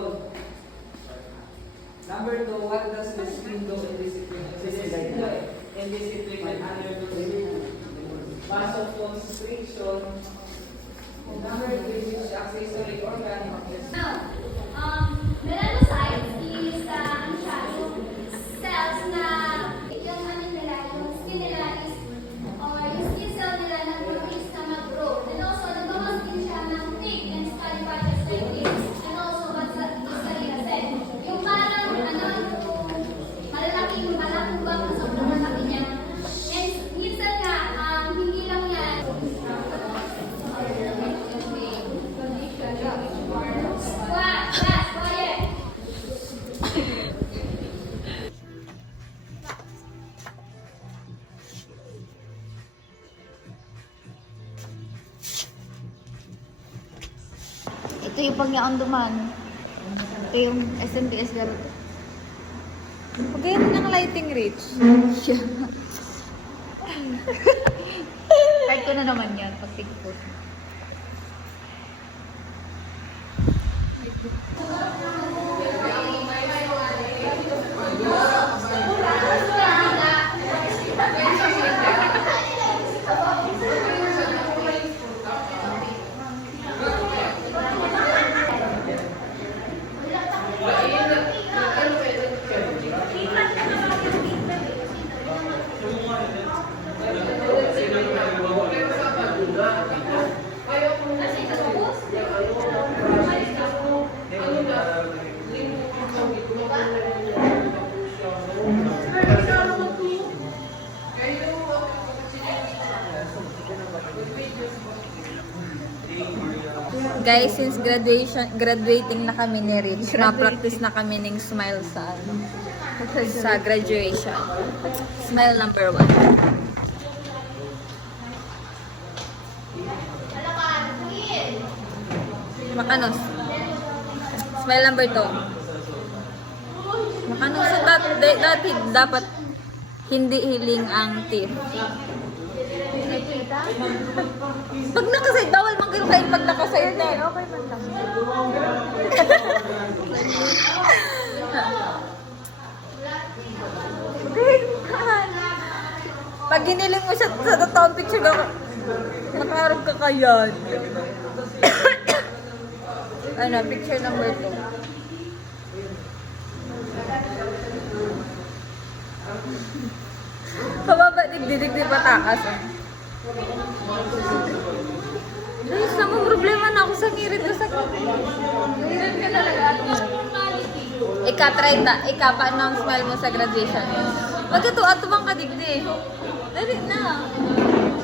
Second, number 2, what does the screen do in discipline? In discipline and under vasoconstriction. And number 3, which accessory organ of the Now, melanocytes is ano siya, yung cells na yung ano nila, yung skin nila is or yung skin cell nila nag-produce na mag-grow. And also, nagbawas din siya ng thick and scaly patches like this. And also, what's that scaly kasi? Yung parang, ano, yung malalaking balakubang na sobrang malaki niya. And minsan nga, hindi lang yan. Ito yung pagyaanduman. Ito yung SMPS ganito. Pagayaan mo ng lighting rich. Kahit ko na naman yan, pag tigpot. Guys, since graduating na kami ni Rich, na-practice na kami ng smile sa graduation. Smile number 1. Makanos. Smile number 2. Makanos. So, dati dapat hindi hiling ang teeth. Pag nakaside, bawal mang ganun kain pag nakaside na. Okay man lang. Pag giniling mo siya sa totoong picture ka, nakaharap ka kayan. Ano, picture number 2. Pababa, digdi patakas. Guys, namang problema na ako sa ngirit ko sa ngirit ka talaga. Ika-try ta, ika-paano ang smile mo sa graduation. Wag ito, atubang ka digdi. Dali na.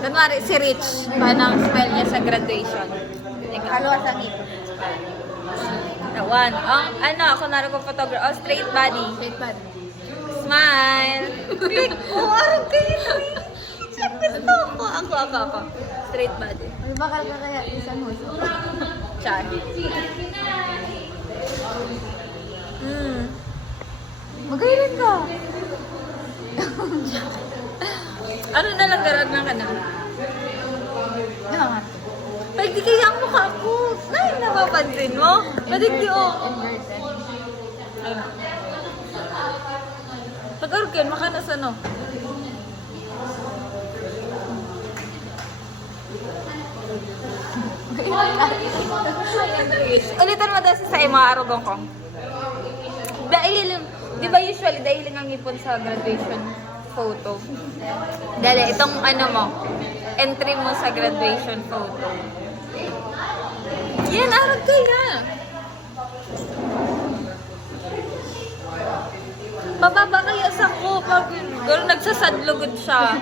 Kunwari, si Rich, paano ang smile niya sa graduation. Kalawa sa ngip. One. Ano, ako naroon ko photographer. Oh, straight body. Straight pad. Smile. Arang kayo. Gusto ko. Ako. Straight body. May bakal ka kaya isang huso. Char. Magayon ka. Ano na lang garag na ka na? Di ba nga? Pag di kaya ang mukha ko. Ay, napapansin mo? Madigdi o. Inverted. Pag-organ, makanas ano? Ulitan mo daw sa mga arugong ko. Dahil, di ba usually, dahil ang ipon sa graduation photo. Dahil, itong ano mo, entry mo sa graduation photo. Yan, arag kaya. Bababa kaya sa ko pag nagsasadlugod siya.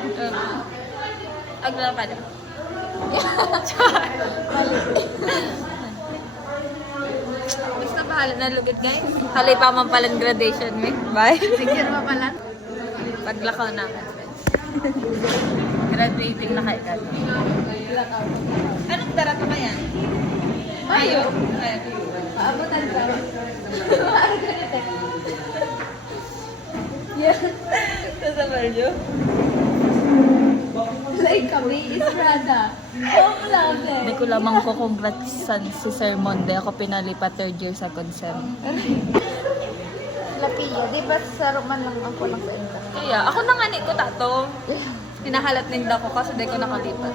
Agla pa na. Basta bahala na lugod guys. Halay pa man palang graduation mo. Bye. Picture mo pala? Paglakaw namin. Graduating na kayo. Anong darato kaya? Ayun. Paabutan ka. Yeah. Sa Mario. Like kami, Estrada. So, lovely. Hindi ko lamang ko congrats si Sir Monde. Ako pinalipat 3rd year sa consent. Lapiya, di ba sa Roman lang ako ng kwenta? Kaya, ako na nga ni ko tato. Hinahalat ninda ko kasi di ko nakalipat.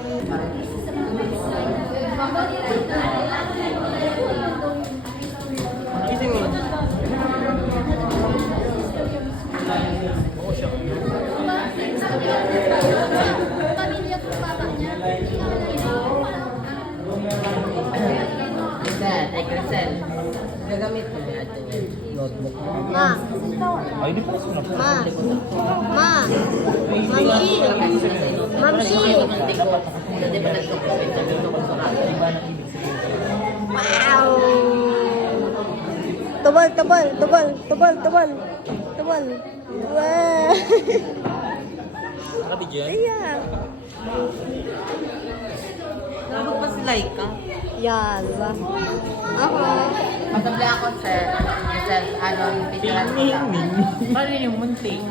Pamilya ko papa niya. Gagamit ko na ito notebook. Ma. Ay, di pa sunod. Ma. Ma. Mamsi. Mamsi. Wow. Tubal, tubal, tubal, tubal, tubal. Tubal. Wow. Sabi dyan? Iya. Nabog pa si Laika? Yan. Ako. Masabli ako, sir. Sir, ano, picture ko lang. Paano yung munting?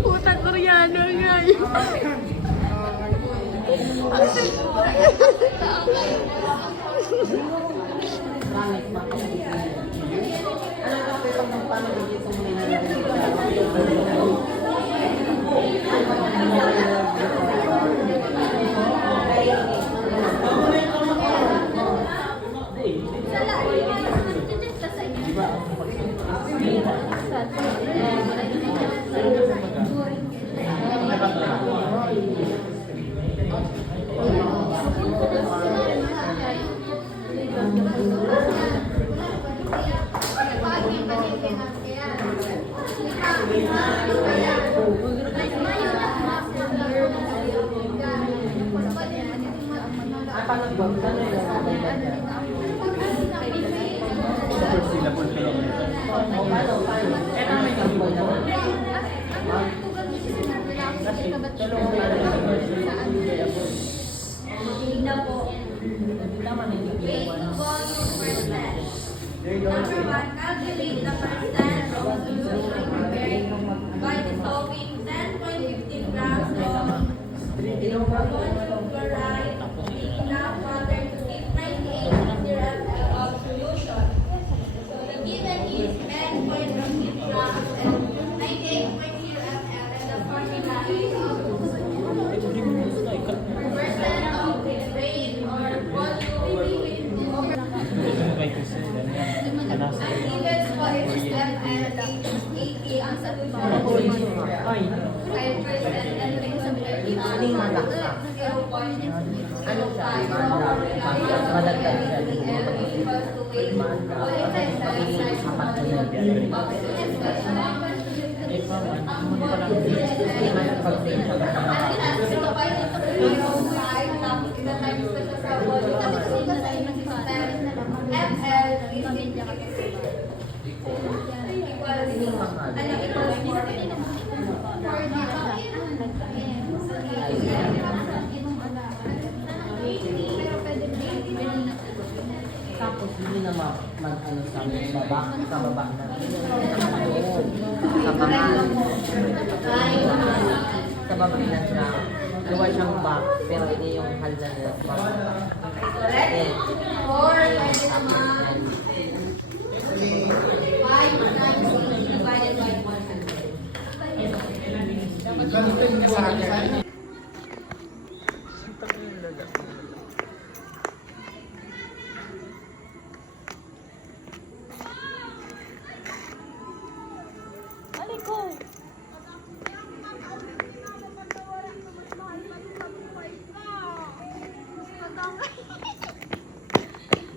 Puta Koreano nga yun. Number 1, calculate the percent of solution prepared by dissolving 10.15 grams of ammonium chloride in enough water to keep 98 ml of solution. So the given is 10.15 grams and 98.0 ml, and the formula is percent of the weight or volume. Given po is ml, 80 ang sa solution. 5% and ring sa 30. 0.05. Ano siya? Madagdag siya. Equals to weight. Apat na yun. Tapos hindi na mag-ano sa baba na. Sa baba. Sa baba na siya. Gawa siyang back, pero hindi yung halda niya. Correct? 4 pwede naman. 5 times 8 divided by 100.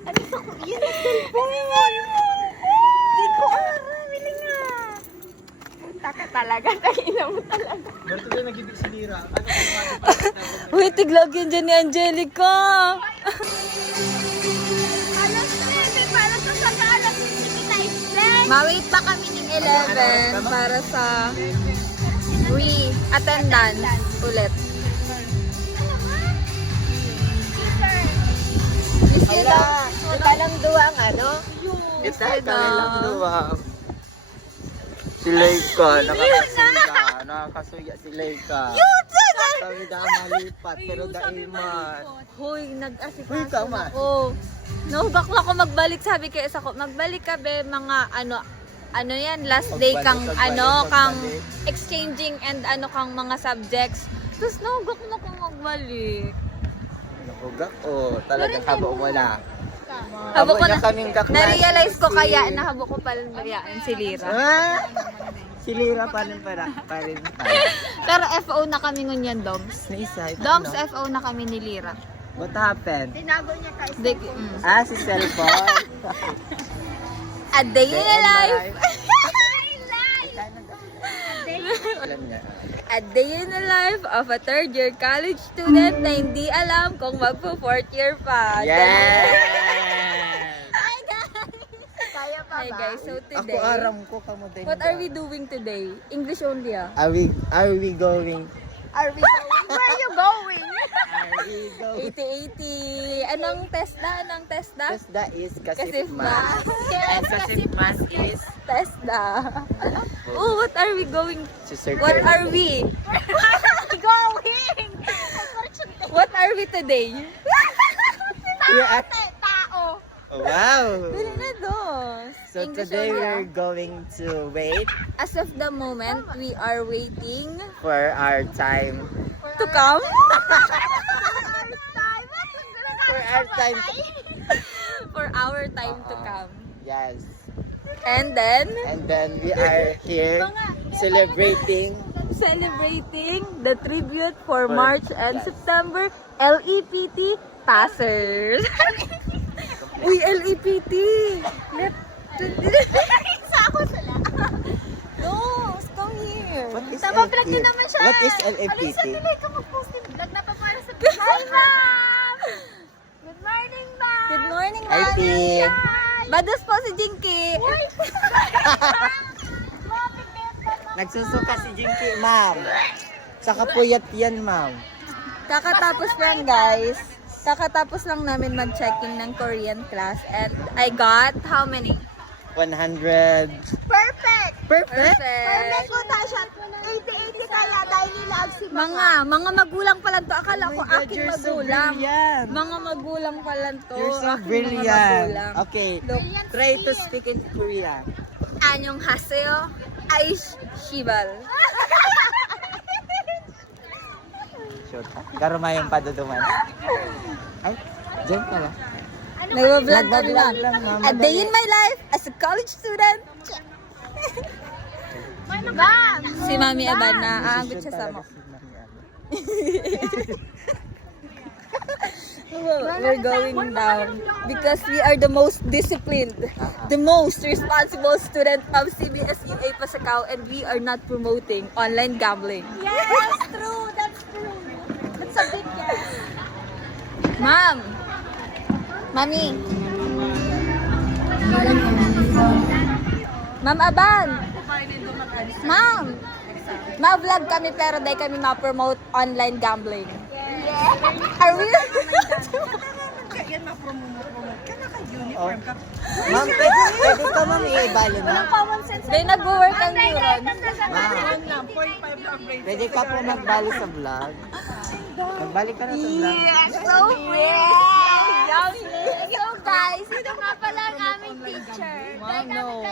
Ano sa kuya na cellphone? Di ko aral. nag-ibig si Lira. Uy, tiglag yun dyan ni Angelica. Ma-wait pa kami ng 11 para sa re-attendance ulit. Hala, kita lang duwang ano? Kita lang duwang. Si Leica, nakakasuya si Leica. Kami na malipat, pero daiman. Hoy, nag-asikaso Uy, tama. ako. No, bakla ko magbalik. Sabi kay isa ko, magbalik ka be mga ano yan, last day kang kang exchanging and kang mga subjects. Tapos nahugak na ko magbalik. Nakugak o talagang habo mo na. Habo ko na na, kaming kaklase. na-realize ko kaya na habo ko pala bayaan si Lira. Ah! Si Lira pa rin. Pero FO na kami ngunyan, Doms. Naisay. Doms, FO na kami ni Lira. What happened? Si cellphone. A day in a life. Alam niya. A day in the life of a third year college student na hindi alam kung magpo-fourth year pa. Hi guys, so today, Ako aram ko kamo din. what are we doing today? English only ah. Are we going? Are we going? Where are you going? Are we going? 80-80. Anong TESDA? TESDA is Kasif Kasif Mas. And Kasif Mas is TESDA. Oh, what are we going? to circle. What are we? Going! What are we today? Oh, wow! Dili na dos. So English today only, we're ah. going to wait As of the moment, we are waiting for our time. to come. For our time. For our time to come. Yes. And then, And then we are here celebrating. the tribute for March and September LEPT Passers. Uy, LEPT! No, come here. What is Vlog din LFP? naman siya. What is LFPT? Sandali ka mag-post ng vlog na pa para sa Hi, ma'am! Good morning, ma'am! Good morning, Hi, ma'am. Tin. Bados po si Jinky. Nagsusuka si Jinky, ma'am. Saka puyat yan, ma'am. Kakatapos lang, guys. Kakatapos lang namin mag-checking ng Korean class and I got how many? 100. Perfect! Perfect. Perfect. ko na siya. 80-80 kaya dahil nilag si Mga magulang pa lang to. Akala ko Oh my God, aking you're so magulang. brilliant. Mga magulang pa lang to. You're so Aking mga brilliant. magulang. Okay, Look. try to speak in Korean. Anyong haseyo, Aish Shibal. Shoot. Garumayong paduduman. Ay, dyan pala. Nagbablog kami na. lang, ma'am. A day in my life as a college student. Si Mami Aban na aanggot siya sa mo. We're going down because we are the most disciplined, the most responsible student of CBSUA Pasacao, and we are not promoting online gambling. Yes, true. That's true. That's a big yes. Ma'am! Mami! Ma'am Aban! Ma'am! Ma-vlog kami pero dahil kami ma-promote online gambling. Are we? Oh. Ma'am, pwede ka ma'am i-ibalo na? Dahil nag-work ang neuron. Ma'am, pwede ka po magbali sa vlog? Magbalik ka na sa vlog. So pretty! So guys, ito nga pala ang aming teacher. Ma'am, no.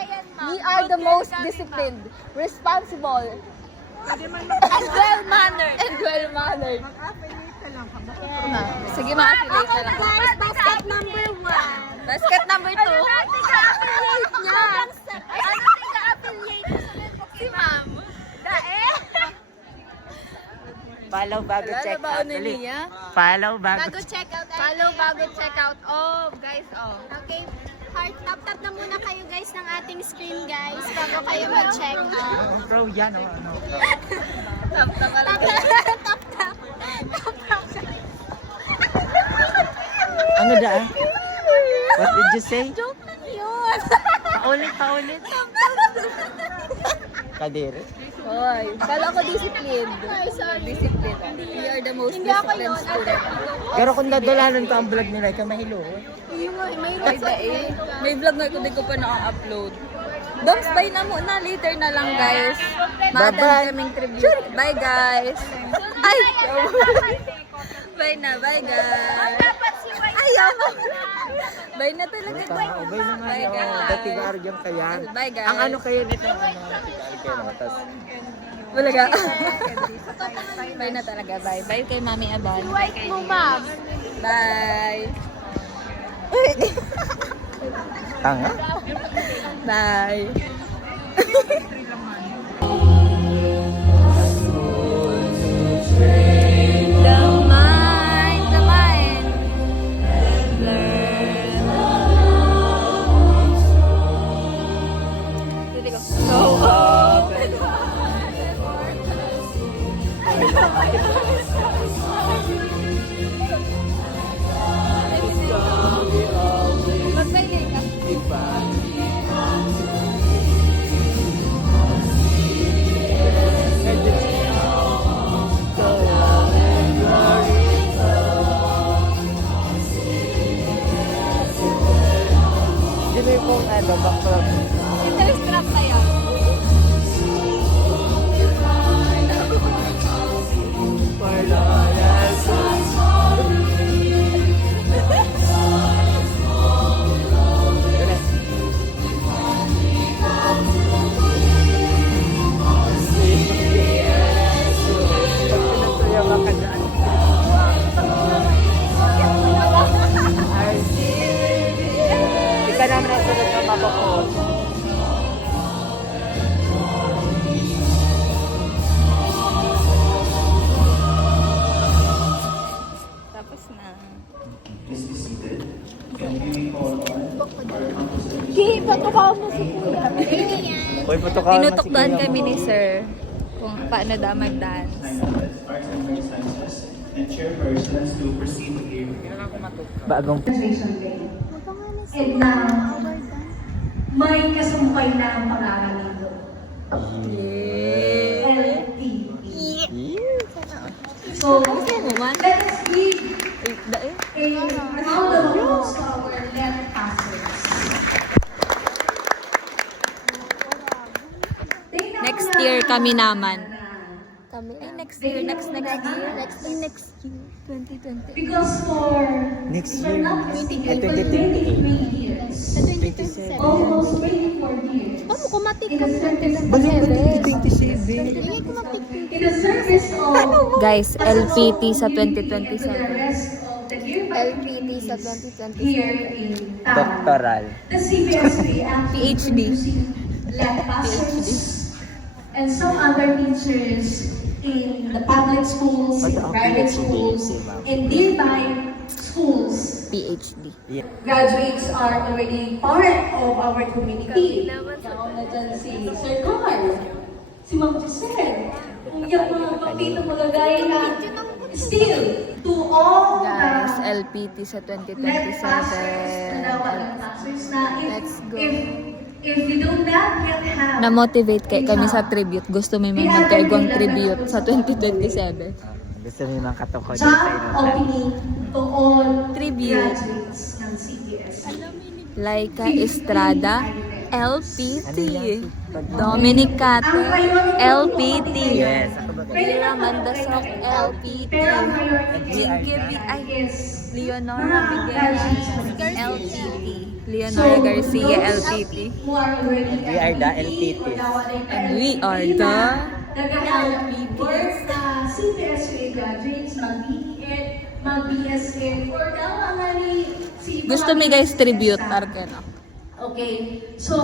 We are the most disciplined, responsible, and well-mannered. Sige, ma-affiliate na lang. Guys, basket number 1. Basket number 2. Ano natin ka-affiliate niya? Ano natin ka-affiliate? Si ma'am. Dae? Follow bago check ba out. ni Dali. Lia? Follow bago Bago check out. Follow bago check out. Oh, guys, oh. Okay. Heart tap na muna kayo guys ng ating screen guys bago kayo mag-check out. Pro yan o ano. Ano da? What did you say? Joke lang yun. Paulit. Kadiri. Hoy, kala ko disciplined. Disciplined. We are the most disciplined student. Pero kung dadalanan ko ang vlog nila, ikaw mahilo. May vlog nga ko, di ko pa na-upload. Doms, bye na muna. Later na lang, guys. Madam Bye-bye. kaming tribute. Bye, guys. Ay! Bye na, bye, guys. Ayaw mo. Bye na talaga. Ubay na nga Bye, yun. guys. Dati garo dyan kaya. Bye, guys. Ang ano kayo nito? Tigaan kayo naman. Tas, Wala ka. Bye na talaga. Bye. Bye kay Mami Aban. Bye kay Mom. Bye. tanga. Bye. Yun yung kung ano, background. Interstrap kaya. Ika naman ang sunod na mapapos. Tapos na. Uy, puto ka. Tinutokdoan kami ni Sir kung paano daw mag-dance. And chairpersons to proceed the game. Bagong. And now, may kasumpay na ang pangalan nito. LTV. So, let us give a round of applause to our left passers. Next year kami naman. Ay, next year. Next year. 2020. Because for Next if I'm year. not mistaken, for 2028. 23 years, 27. almost 24 years, in the service Balik mo 2027. in the service of Guys, LPT sa with the 2027. rest of the LPT sa 2027 here in town. Doctoral. The CBSA actually PhD. producing lab pastors and some other teachers in the public schools, in private schools, in nearby schools. PhD. Graduates are already part of our community. Now na dyan si Sir Carl, si Ma'am Giselle, ang iyang mga kapito magagaya na still to all Guys, the LPT sa left pastors and the 2027. walang pastors na Let's go. if we do not yet have Na-motivate kami sa tribute. Gusto may magkaigwang tribute sa 2027. Gusto niyo mga katukod job sa inyo. opening to all Tribute. graduates ng CPS. Laika Estrada, LPT. Ano yan? Dominic Cate, LPT. Yes, ako ba? Lira Mandasok, LPT. Pero ang priority Jinky B. Ay, is Leonora Miguelas, LPT. Leonora So, Garcia, those LPT. who are already We are the LPTs. And we are the LPTs. Work sa CPSA graduates, mag-BEd, mag-BSN, or tama nga ni si Gusto mi guys tribute, Arkeno. Okay, so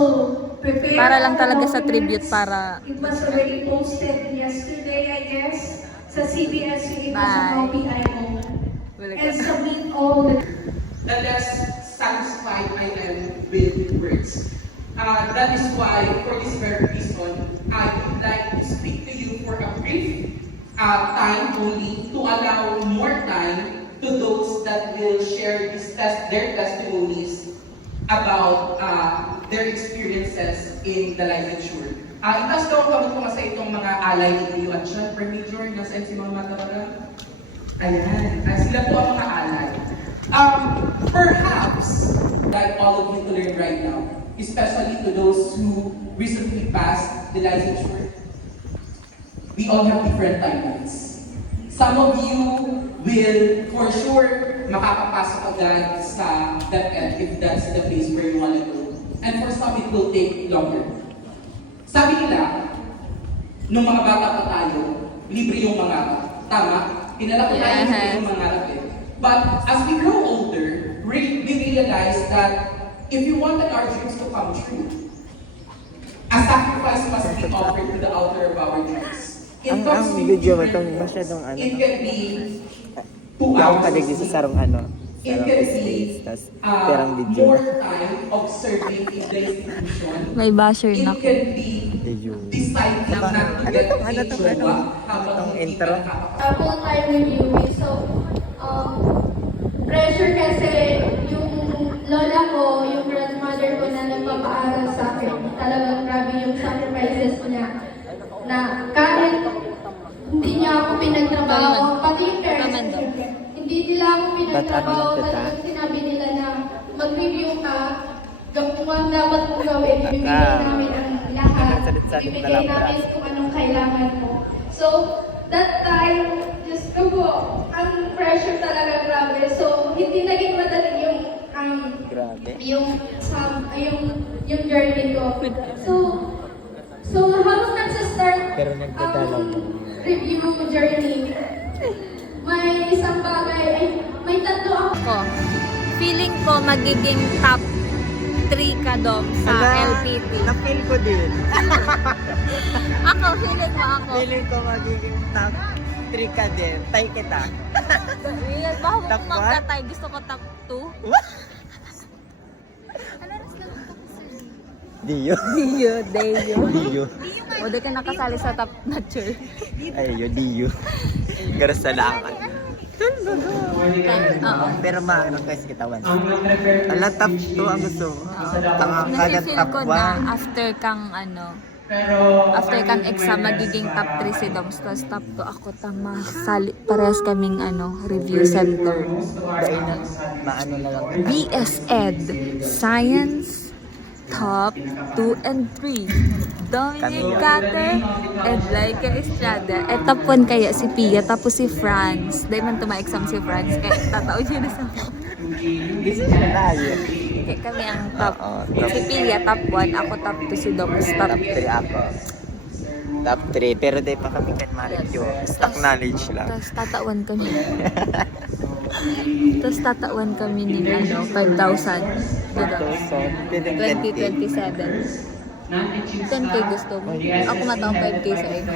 prepare. Para lang talaga sa all tribute, documents. para- It was already posted yesterday, I guess, sa CBSA. It was a Bye. copy I own. And submit all the Let us satisfy my end with words. That is why, for this very reason, I would like to speak to you for a brief time only to allow more time to those that will share their testimonies about their experiences in the life insured. Itas daw kami po sa itong mga alay ninyo at syempre, Major, nasaan si Mama Tara? Ayan, sila po ang mga alay. Perhaps, like all of you to learn right now, especially to those who recently passed the life insured, we all have different timelines. Some of you will, for sure, makakapasok agad sa DepEd if that's the place where you want to go. And for some, it will take longer. Sabi nila, nung mga bata pa tayo, libre yung mangarap. Tama? Pinalaki tayo libre yung mangarap eh. But as we grow older, we realize that if you want our dreams to come true, a sacrifice must be offered to the altar of our dreams. Ang video mo itong masyadong ano. It can be 2 Yung hours. kadagdi sa sarong ano. It Sarong can estates. be Tas perang video. more time of serving in the institution. May basher It na ako. can be Video. deciding not to Ano get tong ano tong ano? habang Itong hindi intro? ka nakakapag- Full-time reviewing. So, pressure kasi yung lola ko, yung grandmother ko na nagpapaaral sa akin. Talagang grabe yung sacrifices niya. Na kahit hindi niya ako pinagtrabaho, pati yung parents ko, hindi nila ako pinagtrabaho. Talagang sinabi nila na mag-review ka, kung ang dapat mo gawin, ibibigay namin ang lahat. Ibibigay namin kung anong kailangan mo. So, that time, just ko, ang pressure talaga grabe. So, hindi naging madali yung Grabe. yung journey ko. So habang nagsa-start Pero nagdadalaw mo. review journey, may isang bagay, may tatlo ako. Ko. Feeling ko magiging top 3 ka dom sa LPT. Na-feel ko din. Ako, feeling mo ako. Feeling ko magiging top 3 ka din. Tay kita. Bago Top ko magkatay, gusto ko top 2. Dio. Dio. O, di ka nakasali sa top notcher. Ayo, Dio. Garas sa langan. Oo. Pero ma-request kita once. Ala, top 2 ang gusto mo. Tanga ka na Nasi-feel top ko na after kang exam, magiging top 3 si Doms. Tapos top 2 ako, tama. Parehas kaming review center. Dahil na, maano na lang. BS Ed, Science, top 2 and 3. Dominic Carter and Laika Estrada. Top 1 kaya si Pia, tapos si Franz. Dahil man tuma-exam si Franz, kaya tatao siya na sa This is tayo. kaya kami ang top. Oo, Si Pia, top 1. Ako top 2, si Doms, top Top 3 ako. Top 3. Pero di pa kami kan ma-review. Stock knowledge lang. Tapos tatawan kami. Tapos tatawan kami ni 5,000. Diba? 2027. 10K gusto mo. Ako mataong 5K sa iyo.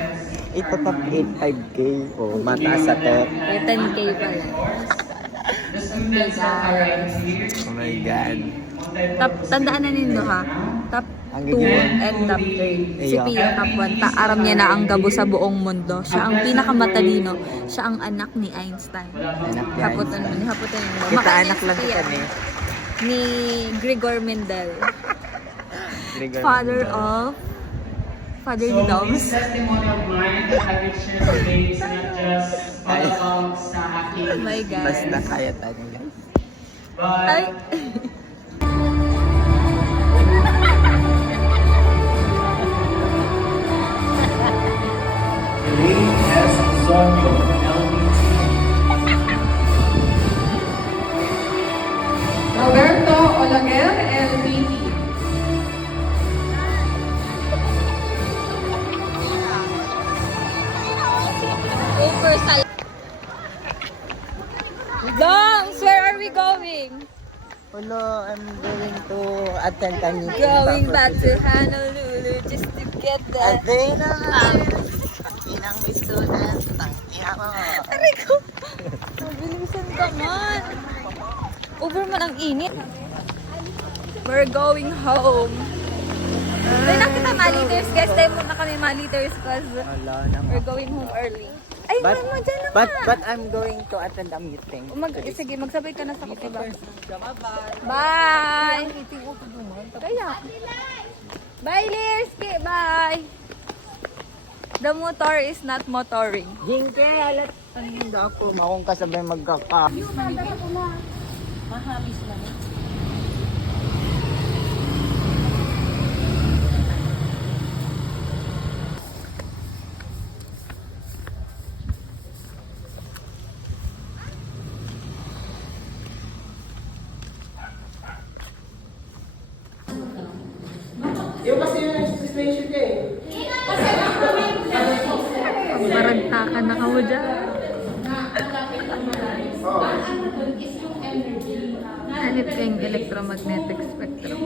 Ito top 8, 5K. O, mataas sa top. May 10K pala. Okay guys. Oh my God. Tandaan na ninyo ha. Top Ang 2 gagawin. and top 3. Si Iya. Pia top 1. Aram niya na ang gabo sa buong mundo. Siya ang pinakamatalino. Siya ang anak ni Einstein. Anak ni Haputan mo. Einstein. Haputan mo. Kita Makanya anak si lang Pia, kita ni. Ni Gregor Mendel. Gregor Father Mendel. ni Doms. This testimony of mine that I will share today is not just all about sa aking Oh my God. Basta kaya tayo guys. Ay. Ray S. Zonyo, LBT. Roberto Olaguer, LPT. Oversight. Dongs, where are we going? Hello, I'm going to attend kami. Going back to Honolulu just to get that. Ate na nga. Inang may student. Tangina mo. Aray ko. Mabilisan ka man. Over man ang init. We're going home. Dahil na kita maliters guys. Dahil muna kami maliters because Wala naman. we're going home early. Ay, But, mo dyan na but I'm going to attend a meeting. Sige, magsabay ka na sa kopi ba? Bye! Kaya. Bye, Lirsky! Bye! The motor is not motoring. Jinke, alat. Hindi ako. Akong kasabay magkaka. Yung kasi yung station niya eh. Maragtakan na ka mo dyan. Hanip kayong electromagnetic spectrum.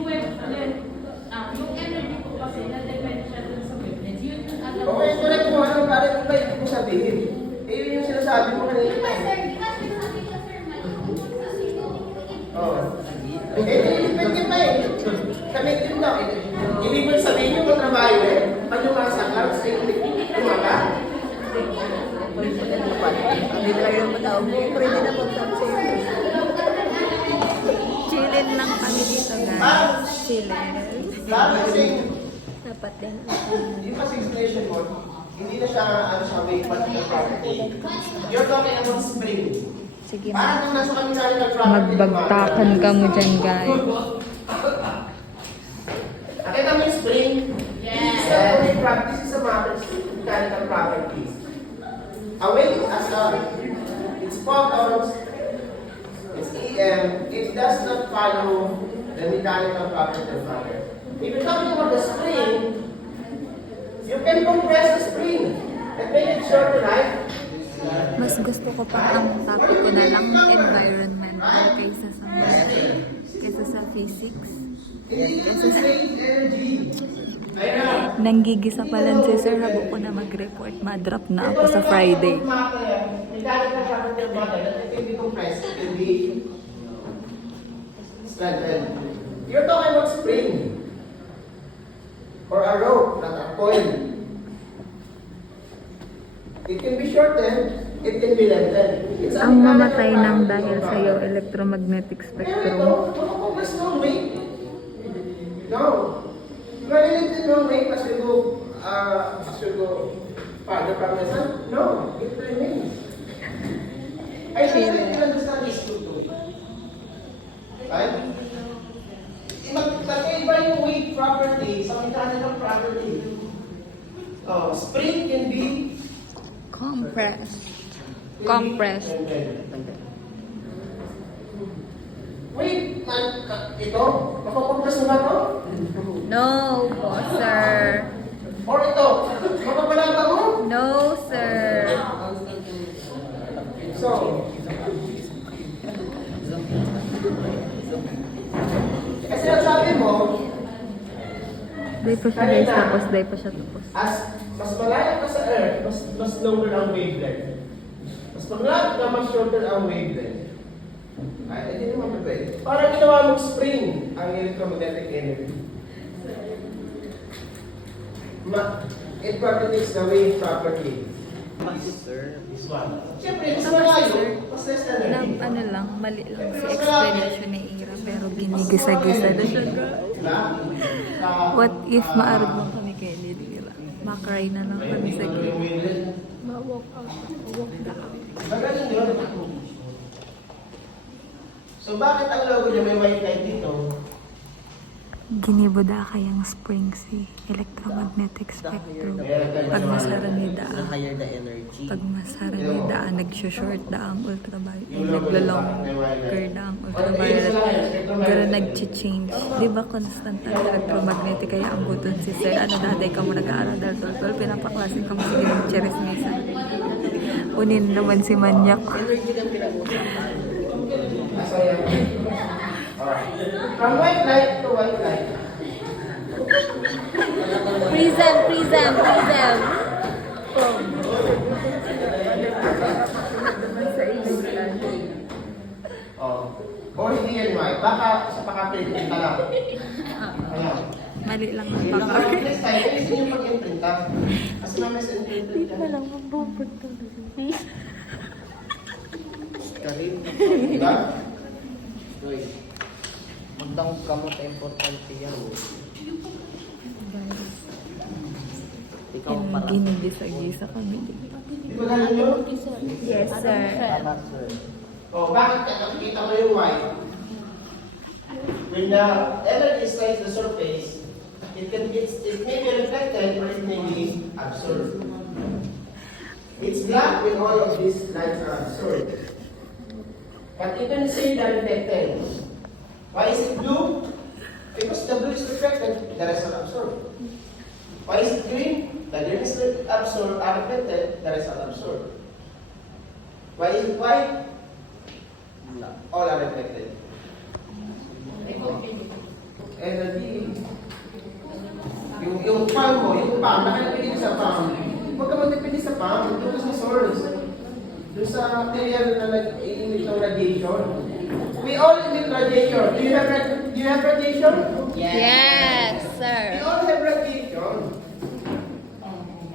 Okay, correct mo. Ano pare kung ba yung sabihin? Eh, yun yung sinasabi mo kanina. Oo. Depende pa eh. Kami din daw. Hindi mo sabihin yung trabaho eh. Pag yung masakal sa umaga. Hindi na kayo matawag mo. Pwede na magsabi Chillin lang kami dito, guys. Chillin. Sabi kasi, Dapat din. yung kasi station mo, hindi na siya, ano siya, waypoint ng property. You're talking about spring. Sige, Parang nung nasa kami sa ng property. magbagtakan ka mo dyan, guys. Nakita mo yung spring? Yes. So, only practice is a matter of mechanical properties. Away as a, it's follows, it's EM, it does not follow the mechanical property of matter. If you're talking about the spring, you can compress the spring and make it shorter, right? Mas gusto ko pa ang topic ko na lang environmental kaysa sa physics. Kaysa sa... Nanggigisa pa lang si Sir Habo ko na mag-report. Madrop na ako sa Friday. Mechanical property of matter that it can be compressed, it can be strengthened. You're talking about spring or a rope, not a coil. It can be shortened, it can be lengthened. It's a Ang mechanical mamatay ng property dahil of sa iyo, matter. electromagnetic Pero spectrum. there's no way. No. When it is no way, as you go farther from the sun, no, it remains. I think you can understand this too. Right? Magkakaiba yung weight property sa mechanical property. Oh, spring can be Compressed. Wait, ito? Mapakompress mo ba ito? No po, sir. Or ito? Mapapalaba mo? No, sir. So, kasi sabi mo, Day pa siya guys, tapos day pa siya tapos. as mas malayo ka sa Earth, mas longer ang wavelength. Mas malayo ka, mas shorter ang wavelength. Ay, hindi naman pwede. Parang ginawa mong spring ang electromagnetic energy. It contradicts the wave property. Siyempre, mas malayo, mas less energy. Ano lang, mali lang si explanation ni Ira, pero ginigisa-gisa na siya. Diba? What if maarag mo kami kay Ira? Makry na lang kami sa Yung gilid. wavelength. Ma-walk out. Walk down. Magaling yun. So bakit ang logo niya may white light dito? Ginibuda kayang spring si electromagnetic spectrum. Pag masara ni daan, Higher the energy. pag masara ni daan, nag-short daang ultraviolet, naglo-longer daang ultraviolet, pero nag-change. Di ba constant ang electromagnetic kaya ang buton si Sir, ano daday ka mo nag-aaral dahil tol, pinapaklasin ka mo sige ng cherismisa. Unin naman si Manyak. From white light to white light. Prism. Oh. O hindi yan white. Baka sa paka-printing ka lang. Ayan. Mali lang ang Next time, ayusin yung pag-imprinta. Kasi namin sa imprint ka. Walang magpupunta. Karin, diba? Uy, magdang kamot ay importante yan. Ikaw parang Ginigisa-gisa kami. Di ba ganun yun? Yes, sir. tama, sir. O, bakit nakikita mo yung white? When the energy strikes the surface, it may be reflected or it may be absorbed. It's black when all of these lights are absorbed. But even say they're reflected. Why is it blue? Because the blue is reflected, the rest are absorbed. Why is it green? The green is absorbed, are reflected, the rest are absorbed. Why is it white? All are reflected. Energy. Yung palm mo, nakakapili ka sa palm. Huwag ka magdepende sa palm, doon sa source. Doon sa material na nag-emit ng radiation. We all emit radiation. Do you have radiation? Yes, We sir. all have radiation.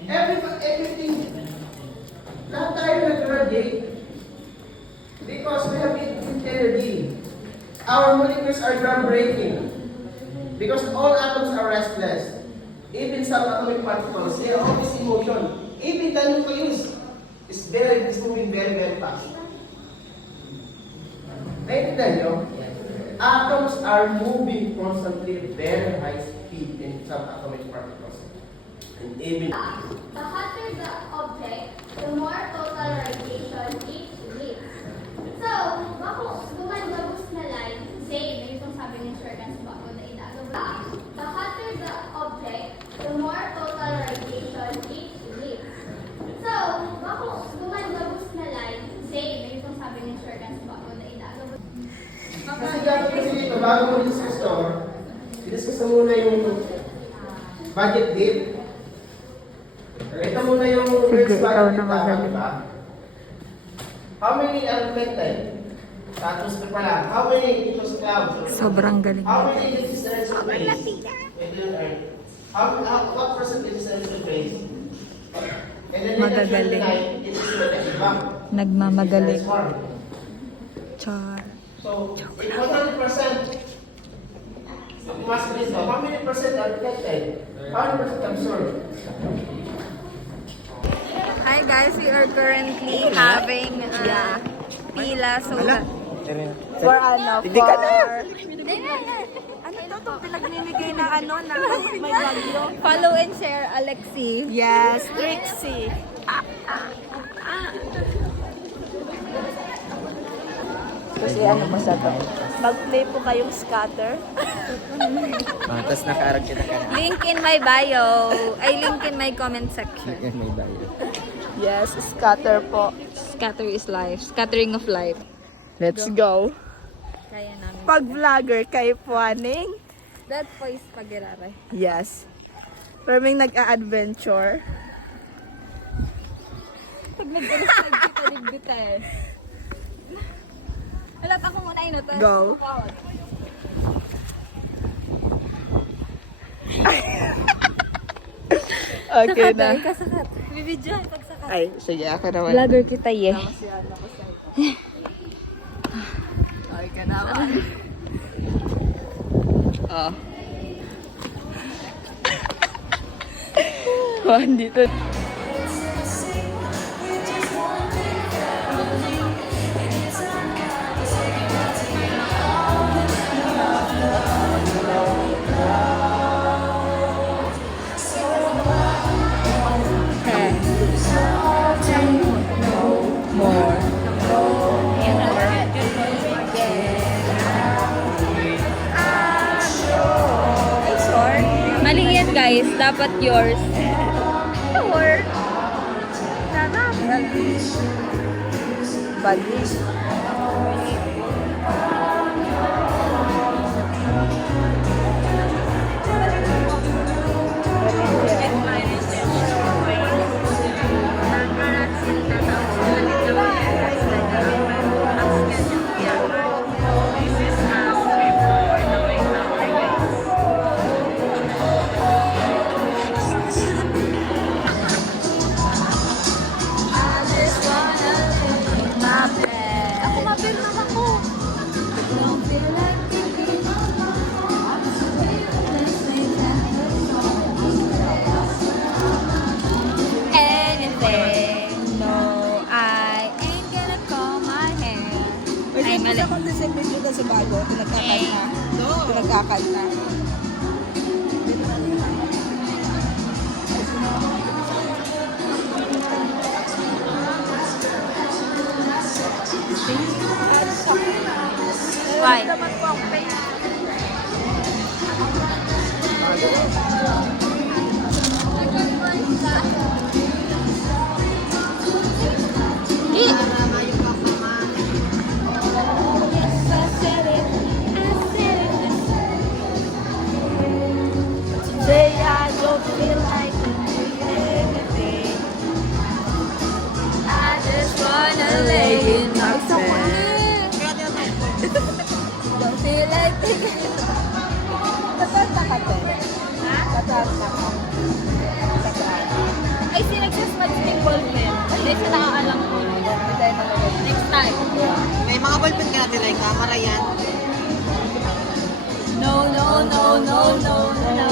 Everything. Lahat tayo nag-radiate. Because we have energy. Our molecules are groundbreaking. Because all atoms are restless. Even some atomic particles, they are always in motion. Even the nucleus is moving very, very fast. Naintindihan nyo? Atoms are moving constantly at very high speed in some atomic particles. And even The hotter the object, the more total radiation it emits. So, bako gumagabos na line, same, yung sabi ni Sir Gans bako na idagabos. The hotter the object, the more total radiation it emits. So, bako gumagabos na line, same, yung sabi ni Sir Gans bako na idagabos. kasi dapat kasi dito, bago mo dito sa store, discuss mo muna yung budget date. Ito muna yung first budget date, diba? How many are reflected? Tapos pa pala, how many ito sa cloud? Sobrang galing. How many is the surface? Ito yung earth. What percentage is the surface? And then Magagaling. it is diba? Nagmamagaling. Transform. Char. So, if 100%, mas dito, how many percent are reflected? How many percent absorbed? Hi guys, we are currently having pila so for ano Hindi ka na! ano to pinagnimigay na ano na may bagyo. Follow and share Alexi. Yes, Trixie. Kasi ano mo sa to? Mag-play po kayong scatter. Tapos nakaarag kita ka na. Link in my bio. Ay, link in my comment section. Yan may bayo. Yes, scatter po. Scatter is life. Scattering of life. Let's go. Kaya namin. Pag vlogger kayo po, aning. That voice pagirare. Yes. Perming nag-a-adventure. Pag nagkita eh. Wala pa akong unahin na to. Go. Okay Sakat na. eh, kasakat. Bibidyohan pag sakat. Ay, sige, ako naman. Vlogger kita eh. Okay ka naman. Oh. Dito. Mali yan guys, dapat yours. Or, Bagis. Ay, mali. Sa condition na sa bago, pinagkakanta. Pinagkakanta. Why? Today I don't feel like doing anything. I just wanna lay in my bed. Don't feel like thinking. Tatanta ka, te. Ha? Tatanta ka. Ay, si nagsasmudge ng ballpen. Hindi siya nakaalam ko. Next time. May mga ballpen ka natin like camera yan. No, no, no, no, no, no,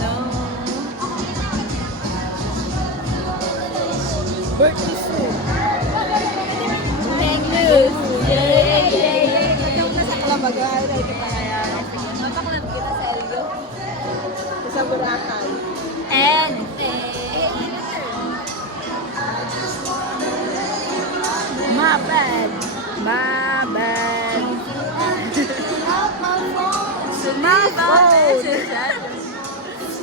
no. Birthday soon. Thank you. Yeah, yeah, yeah. Nasa Kalamaga, ay kita kaya. Mapaklam kita sa Elio. Sa Boracay. And, my bad. My bad. My phone.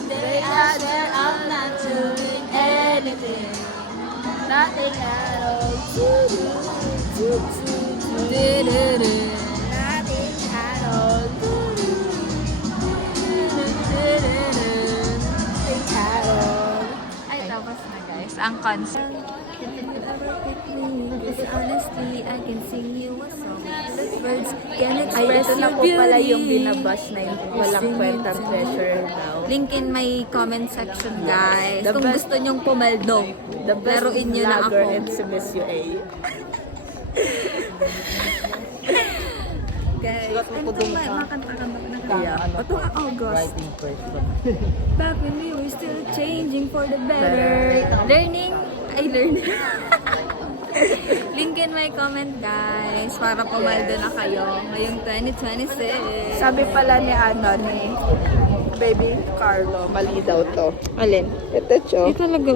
They are there, I'm not doing anything. Nothing at all. Nothing at all. Nothing at all. Ay, tapos na guys. Ang concept. Honestly, I can sing you a song. Words can express ito na po pala yung binabash na yung walang kwentang treasure daw. Link in my comment section, guys. The Kung best- gusto nyong pumaldo, The best laruin nyo na vlogger ako. and si Miss UA. Guys, ano to makanta-kanta na Kaya ano Ito nga, August. Writing first. Back when we were still changing for the better. Learning. Link in my comment, guys. Para pumaldo na kayo ngayong 2026. Sabi pala ni Baby Carlo, mali daw to. Alin? Ito, Cho. Ito talaga.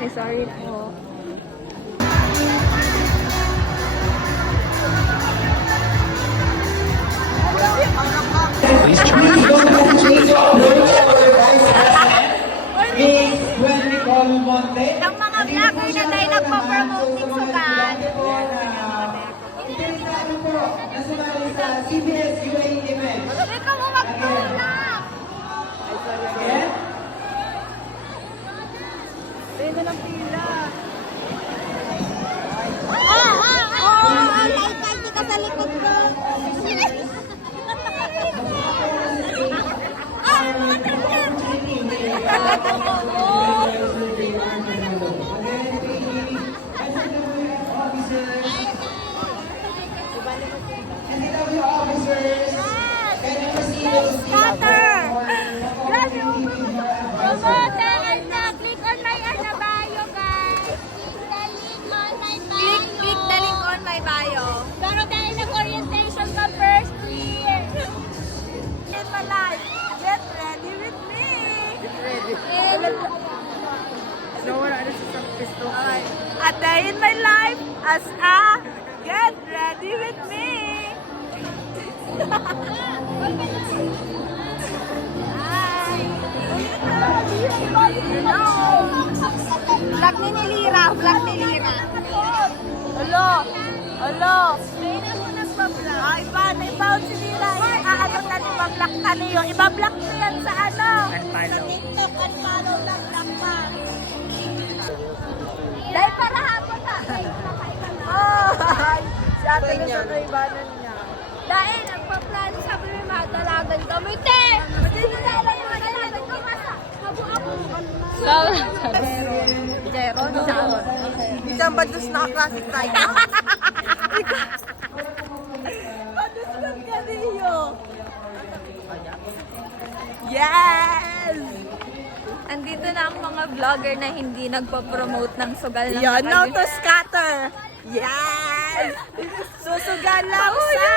Ay, sorry po. Ang mga vlogger na tayo nagpa-promote ng sugan. Ikaw mo magtulak! Pwede ng pila. Light party ka sa likod ko. Scatter! Grabe, promote and click on my bio, guys. Click the link on my bio. Pero dahil nag-orientation ka first year. In my life, get ready with me. Get ready. Okay. A day in my life as a get ready with me. Vlog ni Nilira, vlog ni Lira. Alo. Ay, paano i-bound si Nila? Ano na ni pa-block ka niyo? Iba-block mo yan sa ano? Sa TikTok, unfollow lang pa. Dahil para hapon na. Ay, si ate na sa kaibanan niya. Dahil nagpa-plano sa may madalagan kami, te! Hindi na lang yung madalagan ko masa. Abu-abu. Jeron, Jeron. Isang badus na classic tayo. Badus ng kaniyo. Yes! Andito na ang mga vlogger na hindi nagpa-promote ng sugal ng Yan, now to kanilang- scatter. Yes! Susugal lang sa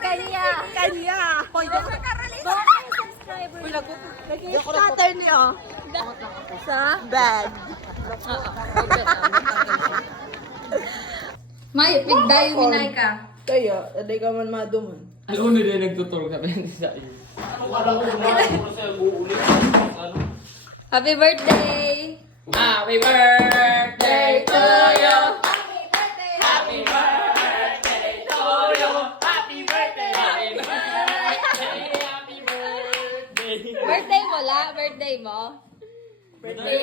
Kanya. kanya. Hoy, nag-scatter niyo sa bag. May, pigdayo minay ka. Kaya, aday ka man maduman. Alam mo na nagtuturo ka rin sa iyo. Happy birthday! Happy birthday to you! Happy birthday to you! Happy birthday! Happy birthday! Happy birthday! Birthday mo la? Birthday mo? Birthday!